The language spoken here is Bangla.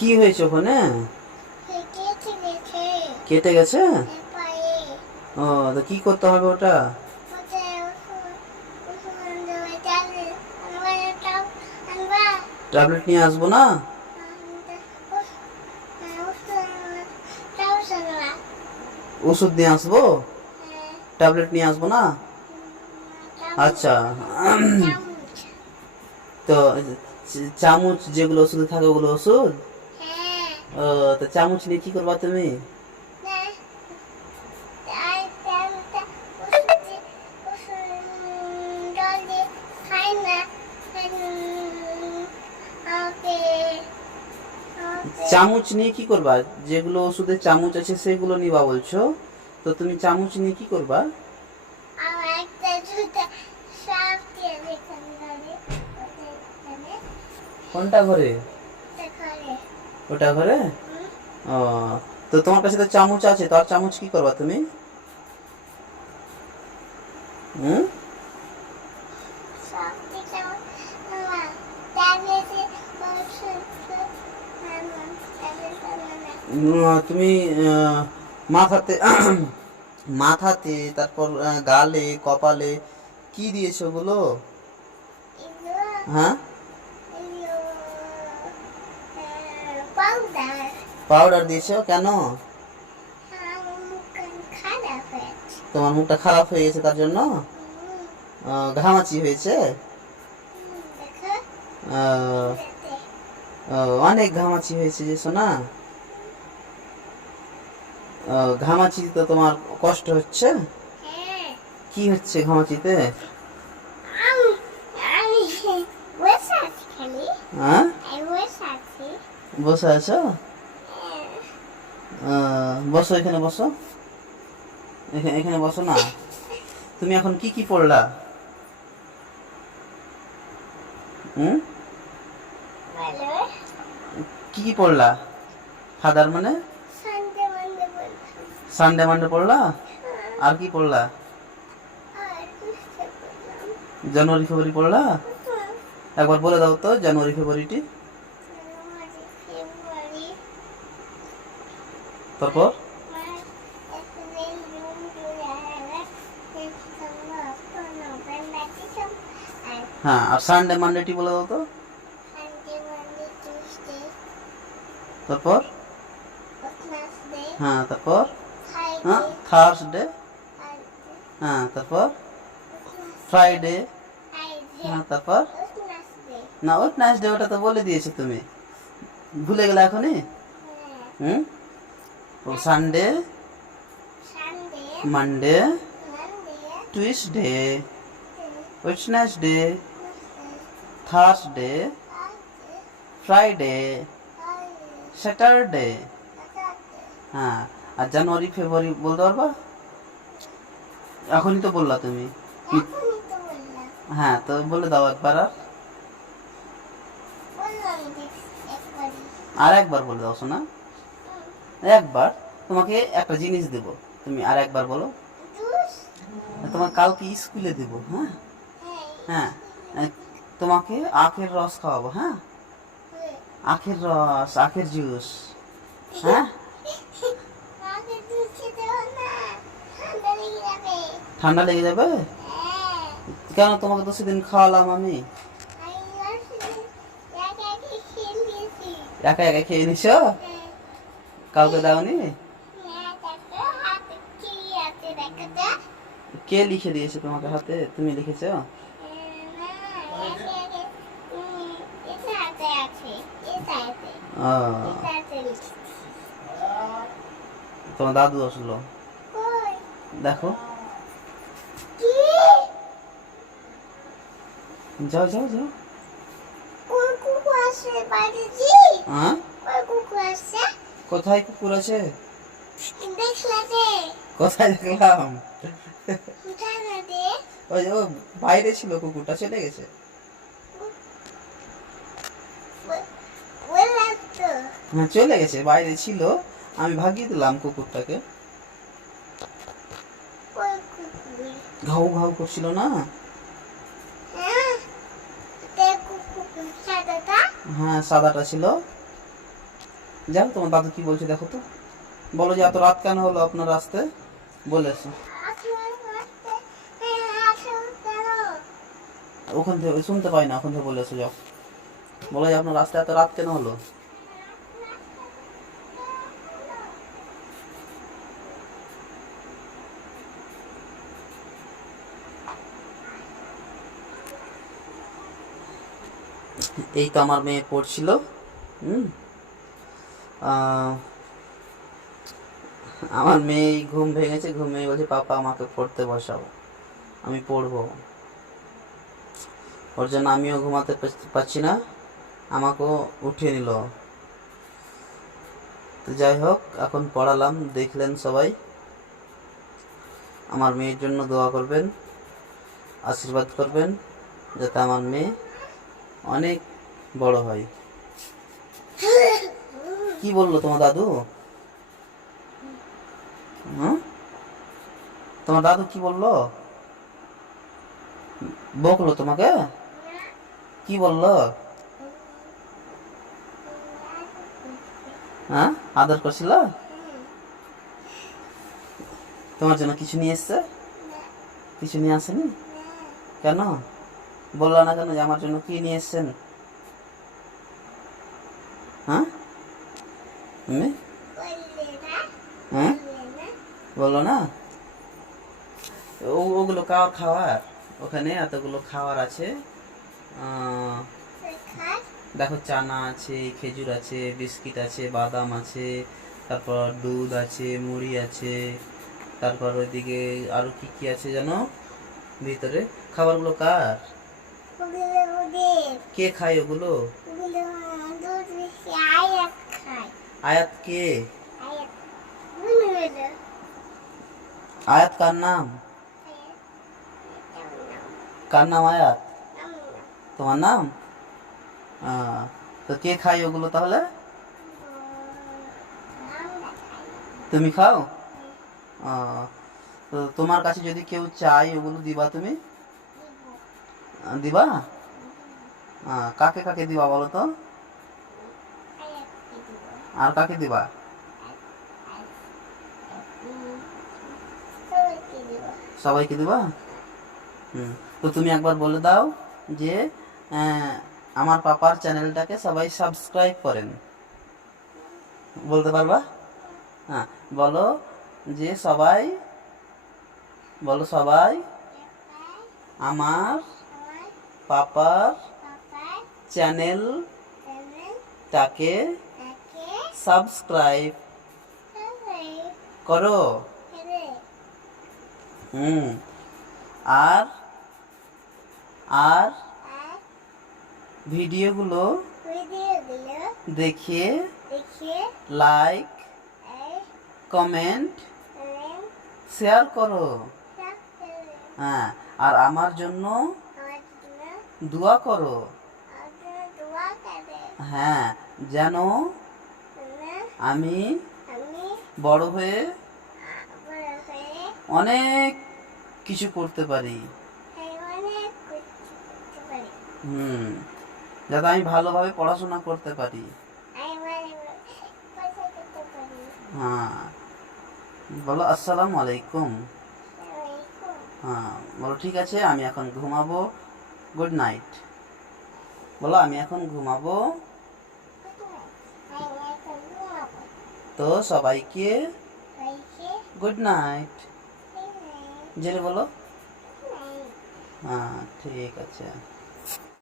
কি হয়েছে ওখানে? কেটে গেছে? ও তো কি করতে হবে ওটা? ট্যাবলেট নিয়ে আসব না? ওষুধ নিয়ে আসব? ট্যাবলেট নিয়ে আসব না? আচ্ছা। তো চামচ যেগুলো ওষুধে থাকে ওগুলো ওষুধ? ও, তো চামচ নিয়ে কি করবা তুমি? চামচ নিয়ে কি করবা? যেগুলো ওষুধের চামচ আছে, সেগুলো নিবা বলছো। তো তুমি চামচ নিয়ে কি করবা? কোনটা ঘরে? ওটা ঘরে ও তো তোমার কাছে তো চামচ আছে তো আর চামচ কি করবা তুমি? হুম? তুমি মাথাতে মাথাতে তারপর গালে কপালে কি দিয়েছ ওগুলো? হ্যাঁ? পাউডার দিয়েছ? কেন? তোমার মুখটা খারাপ হয়ে গেছে তার জন্য? ঘামাচি হয়েছে? অনেক ঘামাচি হয়েছে যে শোনা আহ, ঘামাচি তো তোমার কষ্ট হচ্ছে? কি হচ্ছে ঘামাচিতে? হ্যাঁ? বসে আছো? বসো, এখানে বসো। এখানে এখানে বসো না? তুমি এখন কি কি পড়লা? হুম? কি কি পড়লা? ফাদার মানে? সানডে মানডে পড়লা? আর কি পড়লা? জানুয়ারি ফেব্রুয়ারি পড়লা? একবার বলে দাও তো জানুয়ারি ফেব্রুয়ারিটি আর হ্যাঁ আর সানডে মানডেটি বলে দাও তো মানডে তারপর? হ্যাঁ তারপর? হ্যাঁ থার্সডে হ্যাঁ তারপর? ফ্রাইডে হ্যাঁ তারপর? না, ওই নাইস ডে ওটা তো বলে দিয়েছ তুমি। ভুলে গেলে এখনই? হুম? ও Sunday Monday Tuesday Wednesday Thursday Friday Saturday হ্যাঁ আর জানুয়ারি ফেব্রুয়ারি বলতে পারবা? এখনই তো বললা তুমি। হ্যাঁ তো বলে দাও একবার আর। আর একবার বলে দাও শোনা। একবার তোমাকে একটা জিনিস দেব। তুমি আর একবার বলো। তোমার কালকে স্কুলে দেব হ্যাঁ? হ্যাঁ তোমাকে আখের রস খাওয়াবো হ্যাঁ? আখের রস আখের জুস হ্যাঁ? ঠান্ডা লেগে যাবে? কেন তোমাকে তো সেদিন খাওয়ালাম আমি? আমি একা একা খেয়ে নিয়েছি। একা একা খেয়ে নিছো? হ্যাঁ। কাউকে দাওনি? কি লিখে দিয়েছে তোমাকে হাতে? তুমি লিখেছো। তোমার দাদু আসলো। দেখো। যাও যাও যাও। কুকুর আসে বাইরে? জি হ্যাঁ কুকুর আসছে কোথায় কুকুর আছে? কোথায় দেখলাম? ওই ও বাইরে ছিল কুকুরটা চলে গেছে। হ্যাঁ চলে গেছে বাইরে ছিল। আমি ভাগিয়ে দিলাম কুকুরটাকে। ঘাউ ঘাউ করছিল না? হ্যাঁ হ্যাঁ সাদাটা ছিল। যাও তোমার দাদু কি বলছে দেখো তো। বলো যে এত রাত কেন হলো আপনার রাস্তায় বলে এসো ওখান থেকে শুনতে পাই না, ওখান থেকে বলে এসো যাও। বলো যে আপনার রাস্তায় এত রাত কেন হলো? এই তো আমার মেয়ে পড়ছিল, হুম? আমার মেয়ে ঘুম ভেঙেছে, ঘুম ভেঙে বলছে, পাপা, আমাকে পড়তে বসাও। আমি পড়ব। ওর জন্য আমিও ঘুমাতে পারছি- পারছি না। আমাকেও উঠিয়ে নিল। তো যাই হোক, এখন পড়ালাম, দেখলেন সবাই। আমার মেয়ের জন্য দোয়া করবেন, আশীর্বাদ করবেন, যাতে আমার মেয়ে অনেক বড় হয়। কি বলল তোমার দাদু? তোমার দাদু কি বলল? বকলো তোমাকে? কি বলল? হ্যাঁ? আদর করছিল? তোমার জন্য কিছু নিয়ে এসছে? কিছু নিয়ে আসেনি? কেন? বলল না কেন যে আমার জন্য কি নিয়ে এসছেন হ্যাঁ এমনি? হ্যাঁ বলল না। ওগুলো খাওয়ার খাওয়ার? ওখানে এতগুলো খাওয়ার আছে। দেখো চানা আছে খেজুর আছে বিস্কিট আছে বাদাম আছে তারপর দুধ আছে মুড়ি আছে তারপর ওইদিকে আরও কি কি আছে জানো? ভিতরে। খাবারগুলো কার? কে খায় ওগুলো? আয়াত কে? আয়াত কার নাম? কার নাম আয়াত? তোমার নাম? তো কে খায় ওগুলো তাহলে? তুমি খাও? তো তোমার কাছে যদি কেউ চাই ওগুলো দিবা তুমি? দিবা? কাকে কাকে দিবা বলো তো? আর কাকে দিবা? সবাইকে দিবা? হুম। তো তুমি একবার বলে দাও যে আমার পাপার চ্যানেলটাকে সবাই সাবস্ক্রাইব করেন। বলতে পারবা? হ্যাঁ বলো যে সবাই বলো সবাই আমার পাপার চ্যানেলটাকে সাবস্ক্রাইব করো হুম আর আর ভিডিওগুলো দেখে লাইক কমেন্ট শেয়ার করো। হ্যাঁ আর আমার জন্য দোয়া করো। হ্যাঁ যেন আমি বড় হয়ে অনেক কিছু করতে পারি। অনেক কিছু করতে পারি। হুম যাতে আমি ভালোভাবে পড়াশোনা করতে পারি। হ্যাঁ বলো আসসালামু আলাইকুম। হ্যাঁ বলো ঠিক আছে আমি এখন ঘুমাবো। Good night. বলো আমি এখন ঘুমাবো আমি এখন ঘুমাবো তো সবাইকে গুড নাইট। নাই জেরে বলো। হ্যাঁ ঠিক আছে।